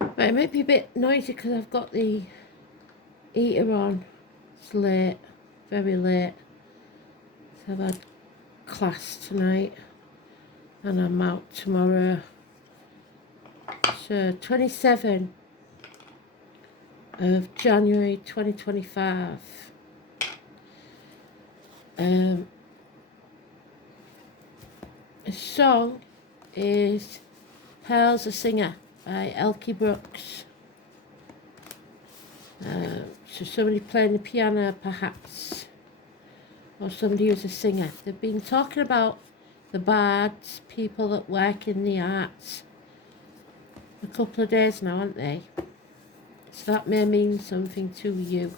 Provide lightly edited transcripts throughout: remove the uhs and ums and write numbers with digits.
Right, it might be a bit noisy because I've got the heater on. It's late, very late. So I've had class tonight and I'm out tomorrow. So 27 of January 2025. The song is Pearl's a Singer by Elkie Brooks. So somebody playing the piano perhaps, or somebody who's a singer. They've been talking about the bards, people that work in the arts, a couple of days now, aren't they? So that may mean something to you.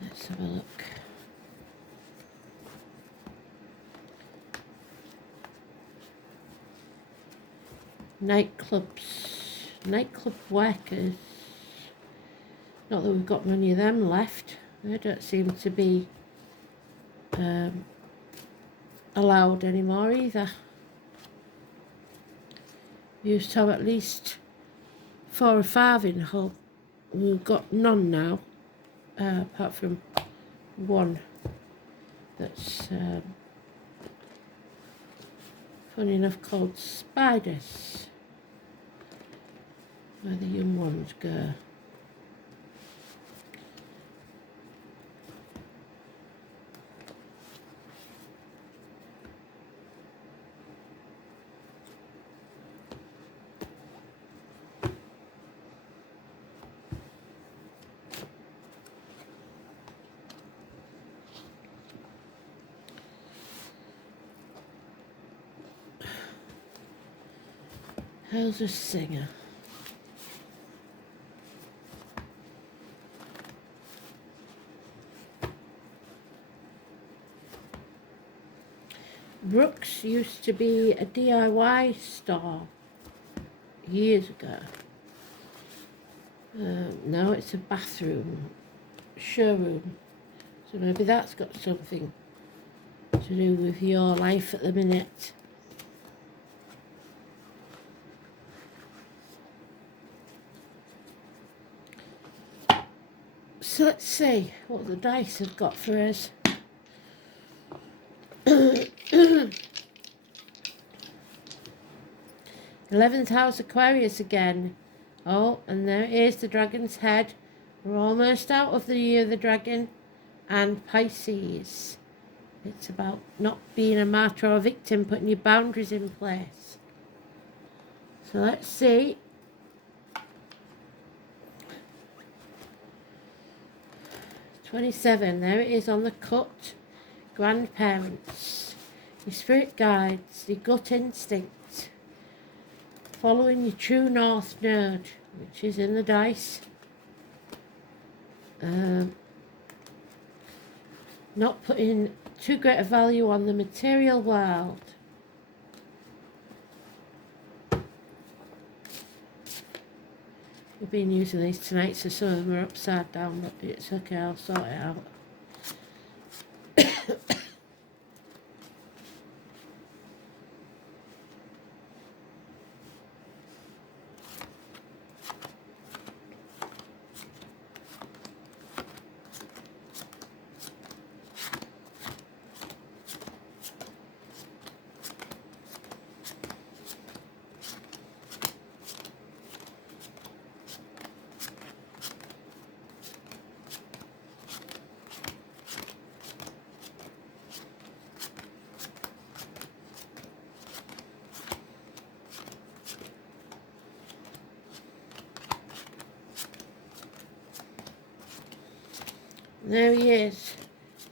Let's have a look. Nightclub workers. Not that we've got many of them left. They don't seem to be allowed anymore either. We used to have at least 4 or 5 in Hull. We've got none now, apart from one that's funny enough called Spiders, where the young ones go. How's a singer? Brooks used to be a DIY store years ago. Now it's a bathroom showroom. So maybe that's got something to do with your life at the minute. So let's see what the dice have got for us. 11th house Aquarius again. Oh, and there is the dragon's head. We're almost out of the year of the dragon. And Pisces. It's about not being a martyr or a victim, putting your boundaries in place. So let's see. '27, there it is on the cut. Grandparents, your spirit guides, your gut instinct, following your true north node, which is in the dice. Not putting too great a value on the material world. We've been using these tonight, so some of them are upside down, but it's okay, I'll sort it out. There he is.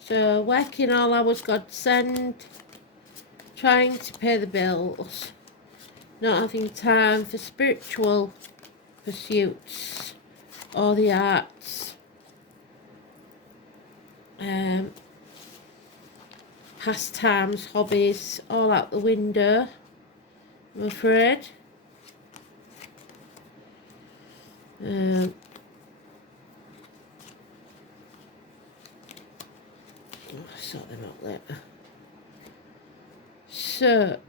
So working all hours God send, trying to pay the bills, not having time for spiritual pursuits or the arts, pastimes, hobbies, all out the window, I'm afraid. sort them out later. So,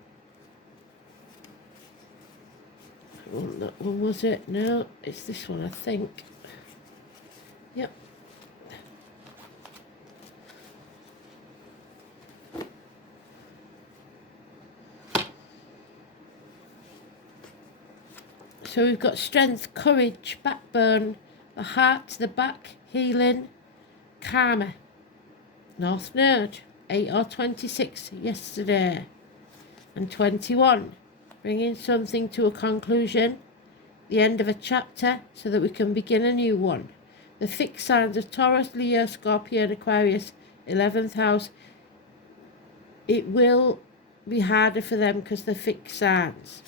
that one was it? No, it's this one, I think. Yep. So we've got strength, courage, backbone, the heart, the back, healing, karma. North Node, 8 or 26 yesterday. And 21, bringing something to a conclusion, the end of a chapter so that we can begin a new one. The fixed signs of Taurus, Leo, Scorpio and Aquarius, 11th house, it will be harder for them because they're fixed signs.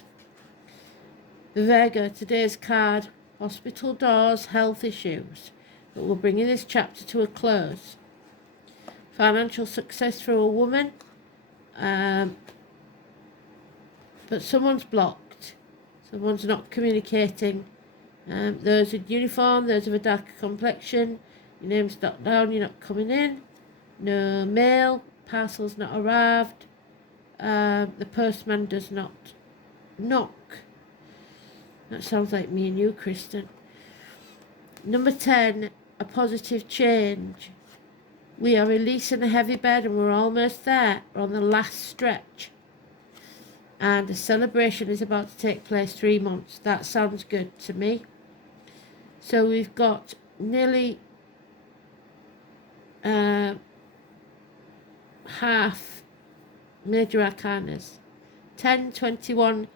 The Virgo, today's card, hospital doors, health issues, but we're bringing this chapter to a close. Financial success for a woman, but someone's blocked, someone's not communicating. Those with uniform, those of a darker complexion, your name's not down, you're not coming in. No mail, parcel's not arrived. The postman does not knock. That sounds like me and you, Kristen. Number 10, a positive change. We are releasing a heavy bed and we're almost there. We're on the last stretch. And a celebration is about to take place 3 months. That sounds good to me. So we've got nearly half major arcanas. 10, 21,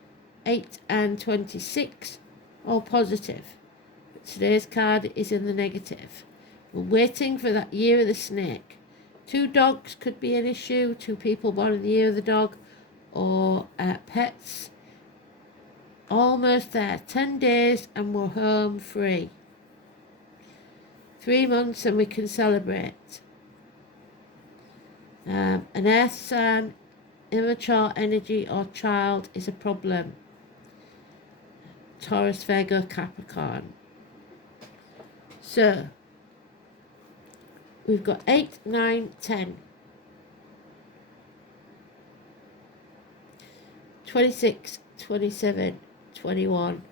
8 and 26, all positive. But today's card is in the negative. We're waiting for that year of the snake. 2 dogs could be an issue, 2 people born in the year of the dog, or pets. Almost there. 10 days and we're home free. 3 months and we can celebrate. An earth sign, immature energy or child is a problem. Taurus, Virgo, Capricorn. So, we've got 8, 9, 10. 26, 27, 21.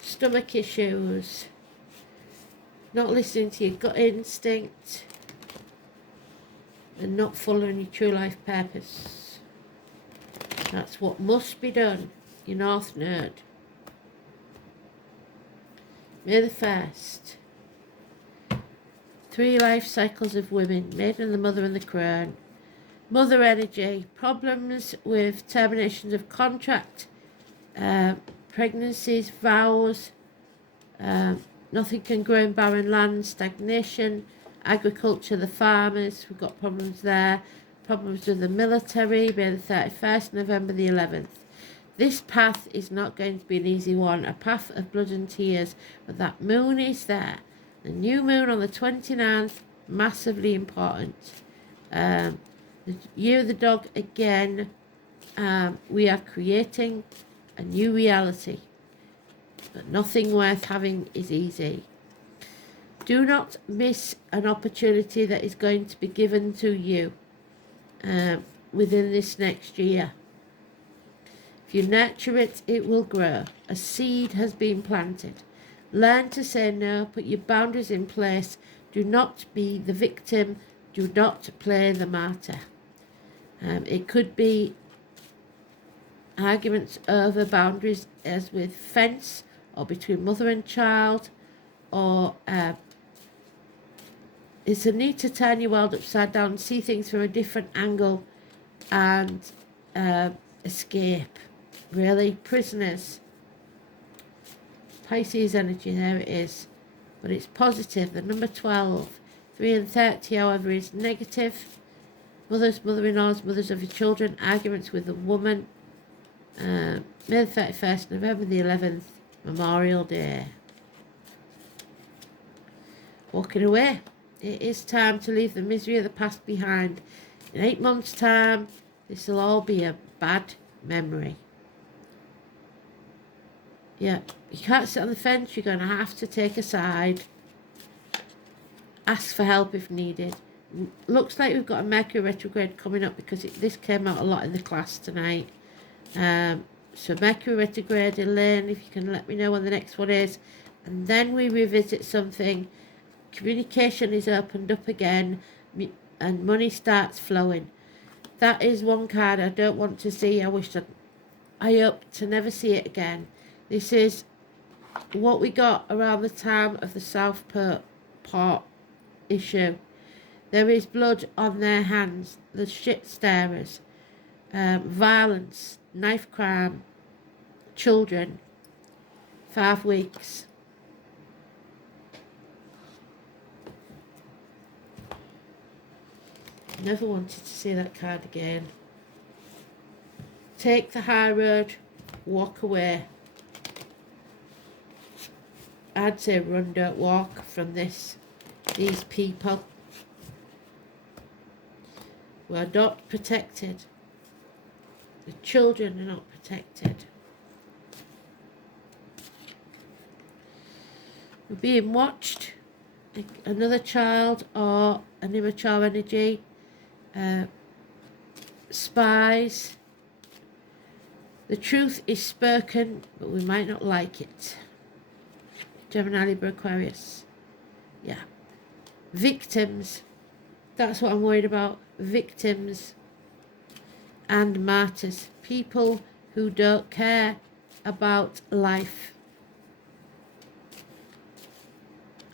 Stomach issues. Not listening to your gut instinct. And not following your true life purpose. That's what must be done. Your North Node. May the 1st. 3 life cycles of women. Maiden, the Mother and the Crown. Mother energy. Problems with terminations of contract. Pregnancies, vows. Nothing can grow in barren land. Stagnation. Agriculture, the farmers, we've got problems there. Problems with the military, May the 31st, November the 11th. This path is not going to be an easy one, a path of blood and tears, but that moon is there. The new moon on the 29th, massively important. The year of the dog again, we are creating a new reality, but nothing worth having is easy. Do not miss an opportunity that is going to be given to you within this next year. If you nurture it, it will grow. A seed has been planted. Learn to say no, put your boundaries in place. Do not be the victim. Do not play the martyr. It could be arguments over boundaries as with fence or between mother and child, or it's a need to turn your world upside down, see things from a different angle and escape. Really, prisoners. Pisces energy, there it is. But it's positive. The number 12, 3 and 30, however, is negative. Mothers, mother-in-laws, mothers of your children, arguments with a woman. May the 31st, November the 11th, Memorial Day. Walking away. It is time to leave the misery of the past behind. In 8 months' time, this will all be a bad memory. Yeah, you can't sit on the fence. You're going to have to take a side. Ask for help if needed. Looks like we've got a Mercury retrograde coming up because this came out a lot in the class tonight. So Mercury retrograde, Elaine, if you can let me know when the next one is. And then we revisit something. Communication is opened up again and money starts flowing. That is one card I don't want to see. I hope to never see it again. This is what we got around the time of the Southport issue. There is blood on their hands, the shit starers, violence, knife crime, children, 5 weeks. Never wanted to see that card again. Take the high road, walk away. I'd say run, don't walk from these people who are not protected. The children are not protected. We're being watched. Another child or an immature energy. Spies. The truth is spoken, but we might not like it. Gemini, Libra, Aquarius. Yeah. Victims. That's what I'm worried about. Victims and martyrs. People who don't care about life.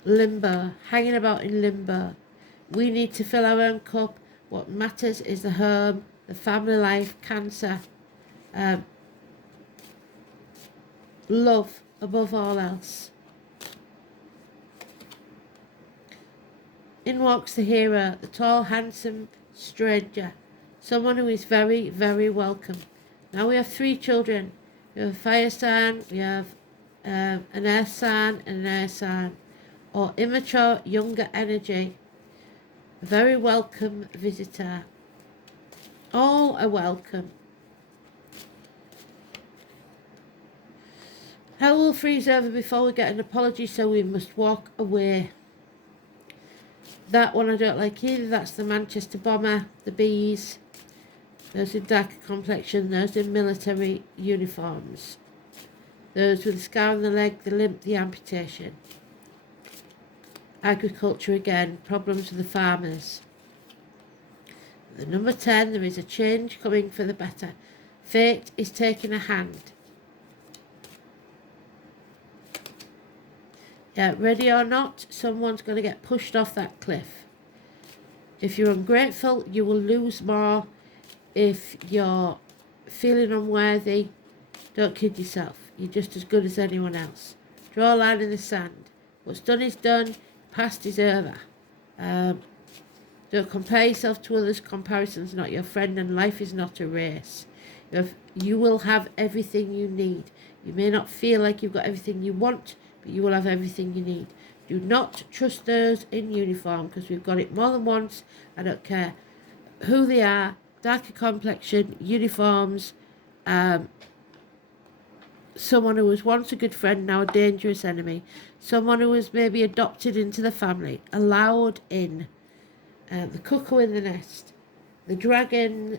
Limbo. Hanging about in limbo. We need to fill our own cup. What matters is the home, the family life, cancer, love above all else. In walks the hero, the tall, handsome stranger, someone who is very, very welcome. Now we have 3 children. We have a fire sign, we have an earth sign and an air sign, or immature, younger energy. A very welcome visitor. All are welcome. Hell will freeze over before we get an apology, so we must walk away. That one I don't like either. That's the Manchester bomber, the bees. Those in darker complexion, those in military uniforms. Those with a scar on the leg, the limp, the amputation. Agriculture again, problems with the farmers. The number 10, there is a change coming for the better. Fate is taking a hand. Yeah, ready or not, someone's going to get pushed off that cliff. If you're ungrateful, you will lose more. If you're feeling unworthy, don't kid yourself. You're just as good as anyone else. Draw a line in the sand. What's done is done. Past is over. Don't compare yourself to others. Comparison's not your friend, and life is not a race. You will have everything you need. You may not feel like you've got everything you want, but you will have everything you need. Do not trust those in uniform, because we've got it more than once. I don't care who they are, darker complexion, uniforms, someone who was once a good friend, now a dangerous enemy, someone who was maybe adopted into the family, allowed in, the cuckoo in the nest, the dragon's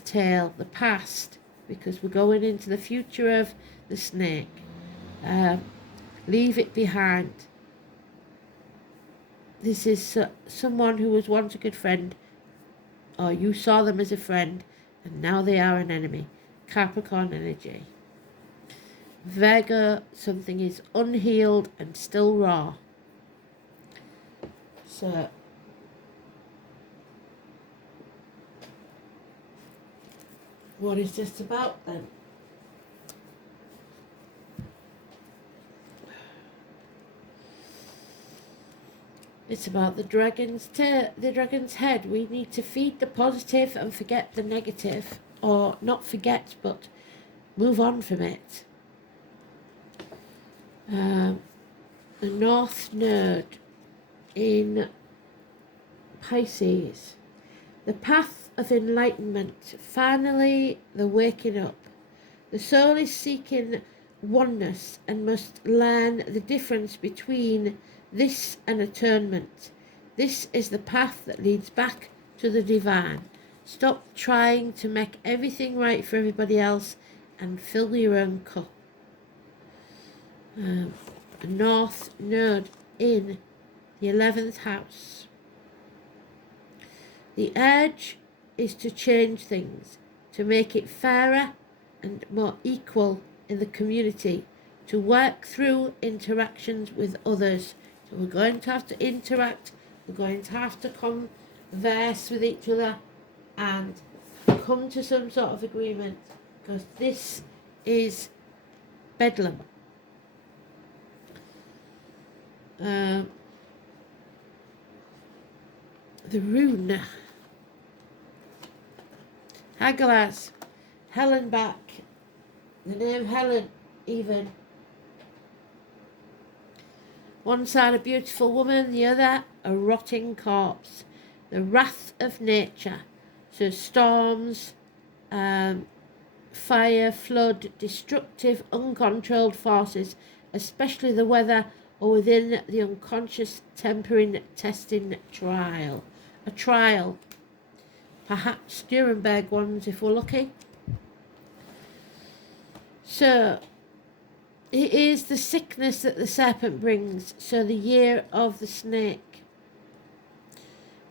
tail, the past, because we're going into the future of the snake. Leave it behind. This is someone who was once a good friend, or you saw them as a friend, and now they are an enemy. Capricorn energy. Virgo, something is unhealed and still raw. So, what is this about then? It's about the dragon's head. We need to feed the positive and forget the negative. Or not forget, but move on from it. The North Node in Pisces. The path of enlightenment. Finally, the waking up. The soul is seeking oneness and must learn the difference between this and atonement. This is the path that leads back to the divine. Stop trying to make everything right for everybody else and fill your own cup. A North Node in the 11th house. The urge is to change things, to make it fairer and more equal in the community, to work through interactions with others. So we're going to have to interact, we're going to have to converse with each other and come to some sort of agreement, because this is bedlam. The rune. Hagalaz. Helen back. The name Helen, even. One side a beautiful woman, the other a rotting corpse. The wrath of nature. So storms, fire, flood, destructive, uncontrolled forces, especially the weather, or within the unconscious tempering, testing trial. A trial. Perhaps Nuremberg ones if we're lucky. So, it is the sickness that the serpent brings, so the year of the snake.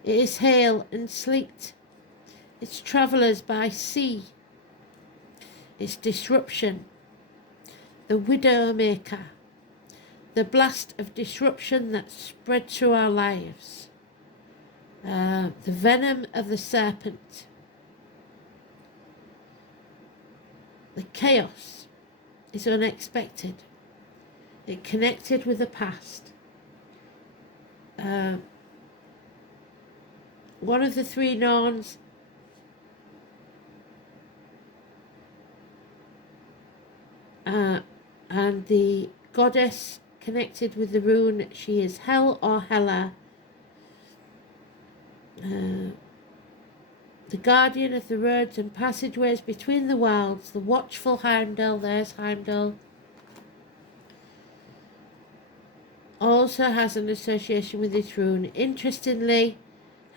It is hail and sleet. It's travellers by sea. It's disruption. The widow maker. The blast of disruption that spread through our lives. The venom of the serpent. The chaos is unexpected. It connected with the past. One of the three Norns and the goddess connected with the rune, she is Hel or Hela. The guardian of the roads and passageways between the worlds, the watchful Heimdall, there's Heimdall, also has an association with this rune. Interestingly,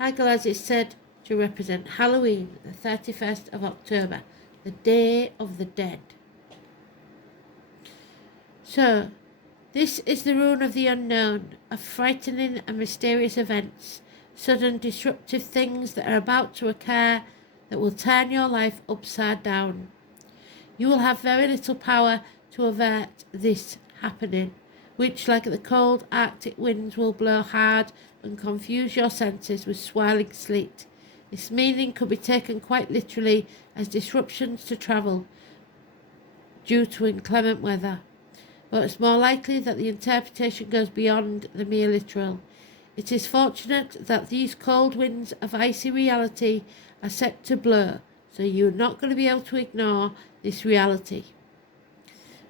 Hagalaz is said to represent Halloween, the 31st of October, the Day of the Dead. So, this is the rune of the unknown, of frightening and mysterious events, sudden disruptive things that are about to occur that will turn your life upside down. You will have very little power to avert this happening, which, like the cold Arctic winds, will blow hard and confuse your senses with swirling sleet. This meaning could be taken quite literally as disruptions to travel due to inclement weather, but it's more likely that the interpretation goes beyond the mere literal. It is fortunate that these cold winds of icy reality are set to blow, so you're not going to be able to ignore this reality.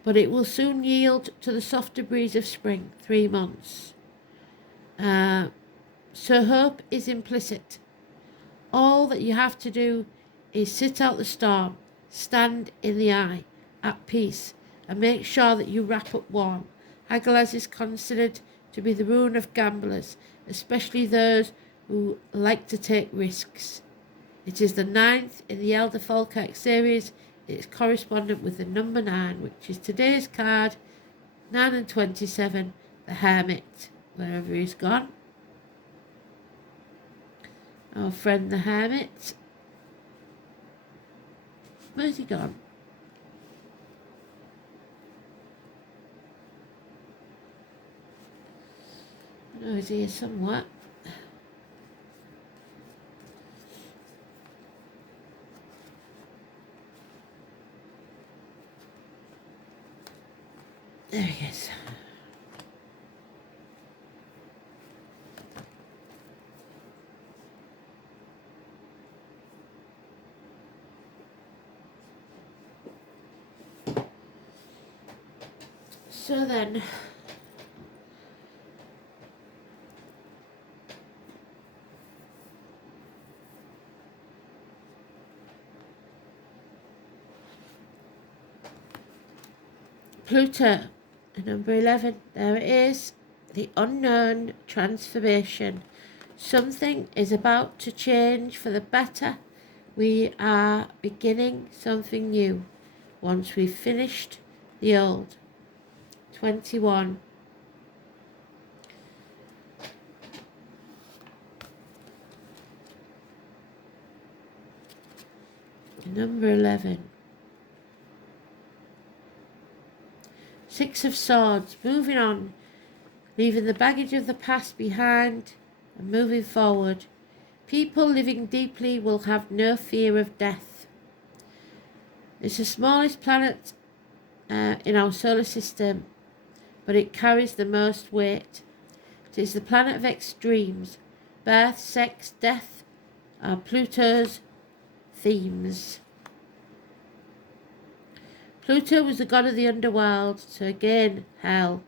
But it will soon yield to the softer breeze of spring, 3 months. So hope is implicit. All that you have to do is sit out the storm, stand in the eye, at peace, and make sure that you wrap up warm. Hagalaz is considered to be the rune of gamblers, especially those who like to take risks. It is the 9th in the Elder Falkirk series. It is correspondent with the number 9, which is today's card, 9 and 27, the Hermit, wherever he's gone. Our friend the Hermit. Where's he gone? Oh, he's here somewhat. There he is. So then, Pluto, number 11, there it is, the unknown transformation. Something is about to change for the better. We are beginning something new once we've finished the old. 21. Number 11. Six of Swords, moving on, leaving the baggage of the past behind and moving forward. People living deeply will have no fear of death. It's the smallest planet in our solar system, but it carries the most weight. It is the planet of extremes. Birth, sex, death are Pluto's themes. Pluto was the god of the underworld, so again, hell.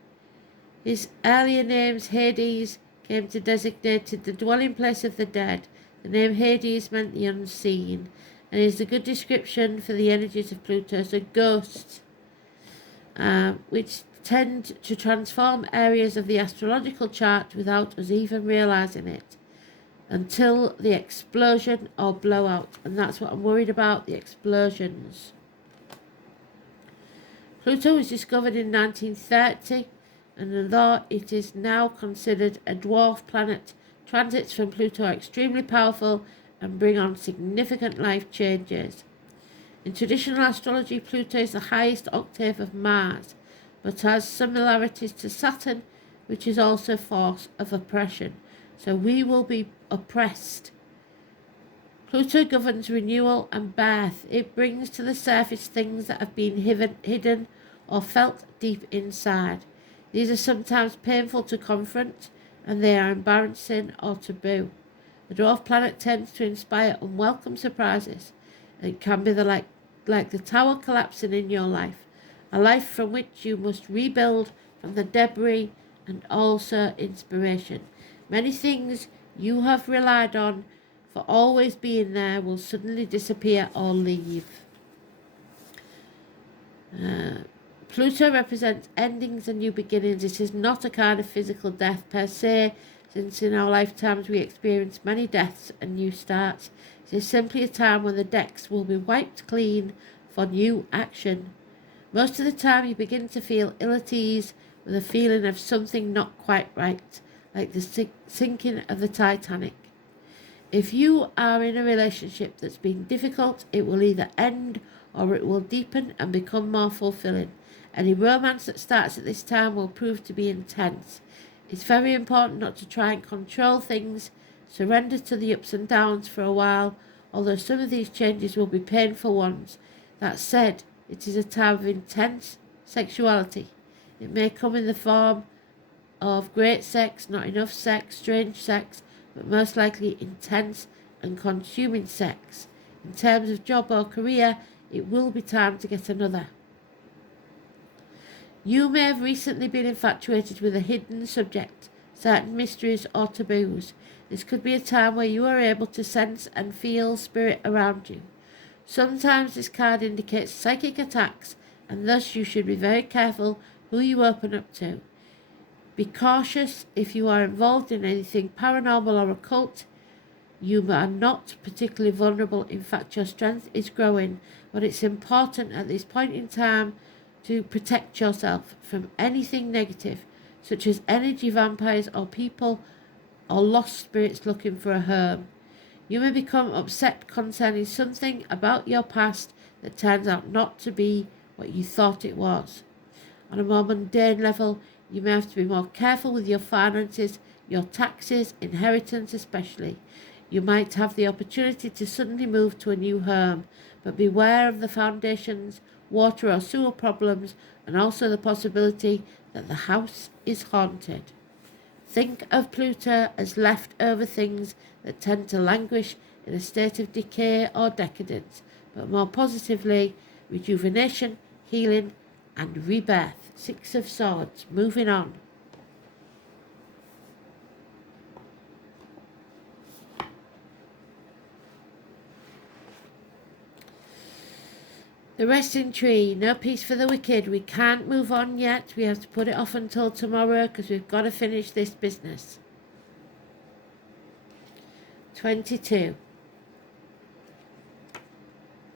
His earlier names, Hades, came to designate the dwelling place of the dead. The name Hades meant the unseen, and is a good description for the energies of Pluto. So ghosts, which tend to transform areas of the astrological chart without us even realizing it, until the explosion or blowout. And that's what I'm worried about, the explosions. Pluto was discovered in 1930, and although it is now considered a dwarf planet, transits from Pluto are extremely powerful and bring on significant life changes. In traditional astrology, Pluto is the highest octave of Mars, but has similarities to Saturn, which is also a force of oppression. So we will be oppressed. Pluto governs renewal and birth. It brings to the surface things that have been hidden or felt deep inside. These are sometimes painful to confront, and they are embarrassing or taboo. The dwarf planet tends to inspire unwelcome surprises. It can be like the tower collapsing in your life, a life from which you must rebuild from the debris, and also inspiration. Many things you have relied on for always being there will suddenly disappear or leave. Pluto represents endings and new beginnings. It is not a kind of physical death per se, since in our lifetimes we experience many deaths and new starts. It is simply a time when the decks will be wiped clean for new action. Most of the time you begin to feel ill at ease with a feeling of something not quite right, like the sinking of the Titanic. If you are in a relationship that's been difficult, it will either end or it will deepen and become more fulfilling. Any romance that starts at this time will prove to be intense. It's very important not to try and control things. Surrender to the ups and downs for a while, although some of these changes will be painful ones. That said, it is a time of intense sexuality. It may come in the form of great sex, not enough sex, strange sex, but most likely intense and consuming sex. In terms of job or career, it will be time to get another. You may have recently been infatuated with a hidden subject, certain mysteries or taboos. This could be a time where you are able to sense and feel spirit around you. Sometimes this card indicates psychic attacks, and thus you should be very careful who you open up to. Be cautious if you are involved in anything paranormal or occult. You are not particularly vulnerable. In fact, your strength is growing, but it's important at this point in time to protect yourself from anything negative, such as energy vampires or people or lost spirits looking for a home. You may become upset concerning something about your past that turns out not to be what you thought it was. On a more mundane level, you may have to be more careful with your finances, your taxes, inheritance especially. You might have the opportunity to suddenly move to a new home, but beware of the foundations, water or sewer problems, and also the possibility that the house is haunted. Think of Pluto as leftover things that tend to languish in a state of decay or decadence, but more positively, rejuvenation, healing, and rebirth. Six of Swords, moving on. The resting tree, no peace for the wicked. We can't move on yet. We have to put it off until tomorrow because we've got to finish this business. 22.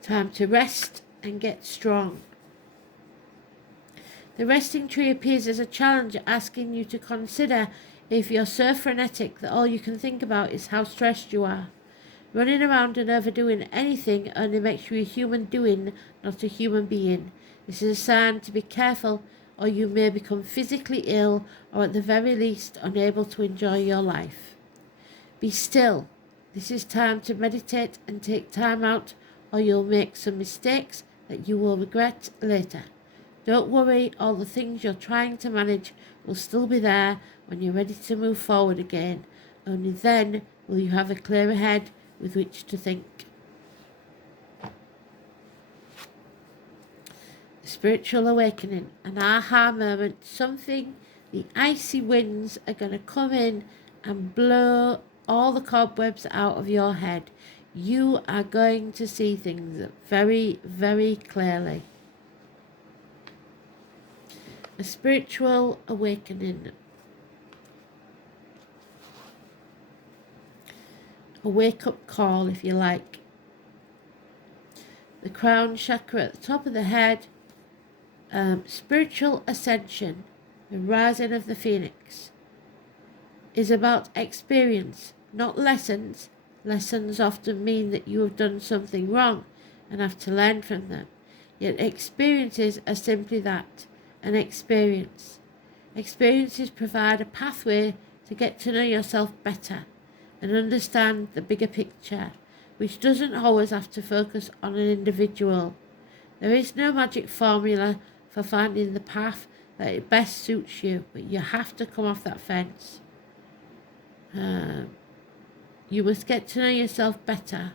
Time to rest and get strong. The resting tree appears as a challenge, asking you to consider if you're so frenetic that all you can think about is how stressed you are. Running around and overdoing anything only makes you a human doing, not a human being. This is a sign to be careful, or you may become physically ill, or at the very least unable to enjoy your life. Be still. This is time to meditate and take time out, or you'll make some mistakes that you will regret later. Don't worry, all the things you're trying to manage will still be there when you're ready to move forward again. Only then will you have a clearer head with which to think. A spiritual awakening, an aha moment, something, the icy winds are going to come in and blow all the cobwebs out of your head. You are going to see things very, very clearly. A spiritual awakening. A wake-up call, if you like. The crown chakra at the top of the head. Spiritual ascension, the rising of the phoenix, is about experience, not lessons. Lessons often mean that you have done something wrong and have to learn from them. Yet experiences are simply that, an experience. Experiences provide a pathway to get to know yourself better and understand the bigger picture, which doesn't always have to focus on an individual. There is no magic formula for finding the path that best suits you, but you have to come off that fence. You must get to know yourself better.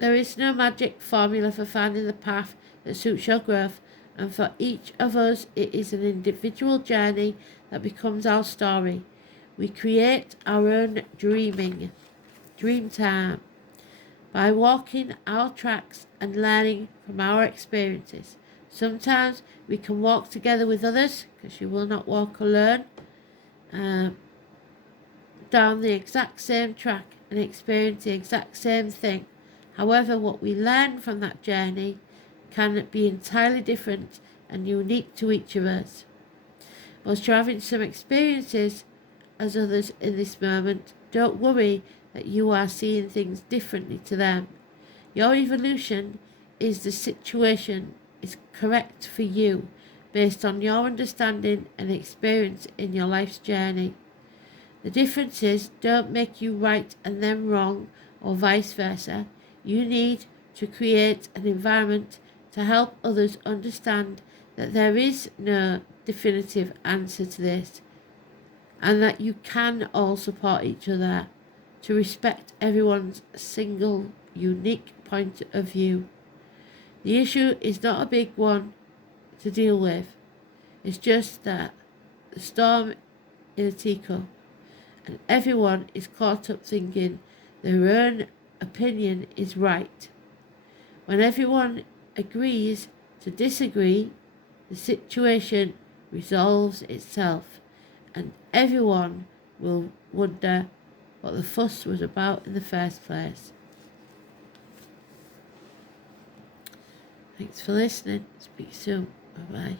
There is no magic formula for finding the path that suits your growth, and for each of us it is an individual journey that becomes our story. We create our own dream time, by walking our tracks and learning from our experiences. Sometimes we can walk together with others, because you will not walk alone, down the exact same track and experience the exact same thing. However, what we learn from that journey can be entirely different and unique to each of us. Whilst you're having some experiences as others in this moment, don't worry that you are seeing things differently to them. Your evolution is the situation is correct for you based on your understanding and experience in your life's journey. The differences don't make you right and them wrong, or vice versa. You need to create an environment to help others understand that there is no definitive answer to this, and that you can all support each other, to respect everyone's single, unique point of view. The issue is not a big one to deal with. It's just that the storm in a teacup, and everyone is caught up thinking their own opinion is right. When everyone agrees to disagree, the situation resolves itself, and everyone will wonder what the fuss was about in the first place. Thanks for listening. Speak soon. Bye bye.